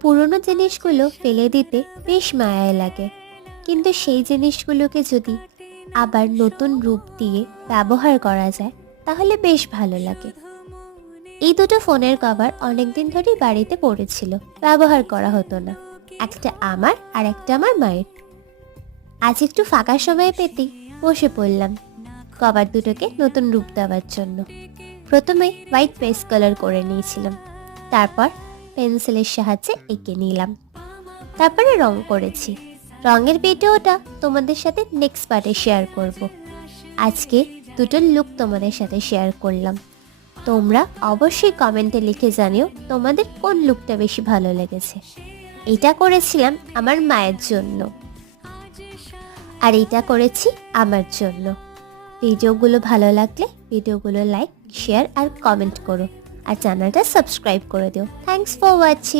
পুরনো জিনিসগুলো ফেলে দিতে বেশ মায়া লাগে, কিন্তু সেই জিনিসগুলোকে যদি আবার নতুন রূপ দিয়ে ব্যবহার করা যায় তাহলে বেশ ভালো লাগে। এই দুটো ফোনের কভার অনেকদিন ধরেই বাড়িতে পড়েছিল, ব্যবহার করা হতো না। একটা আমার আর একটা আমার মায়ের। আজ একটু ফাঁকা সময় পেতেই বসে পড়লাম কভার দুটোকে নতুন রূপ দেওয়ার জন্য। প্রথমে হোয়াইট পেস্ট কালার করে নিয়েছিলাম, তারপর পেন্সিলের সাহায্যে এঁকে নিলাম, তারপরে রং করেছি। রঙের ভিডিওটা তোমাদের সাথে নেক্সট পার্টে শেয়ার করব। আজকে দুটো লুক তোমাদের সাথে শেয়ার করলাম। তোমরা অবশ্যই কমেন্টে লিখে জানিও তোমাদের কোন লুকটা বেশি ভালো লেগেছে। এটা করেছিলাম আমার মায়ের জন্য, আর এটা করেছি আমার জন্য। ভিডিওগুলো ভালো লাগলে ভিডিওগুলো লাইক, শেয়ার আর কমেন্ট করো, আর চ্যানেলটা সাবস্ক্রাইব করে দিও। Thanks for watching.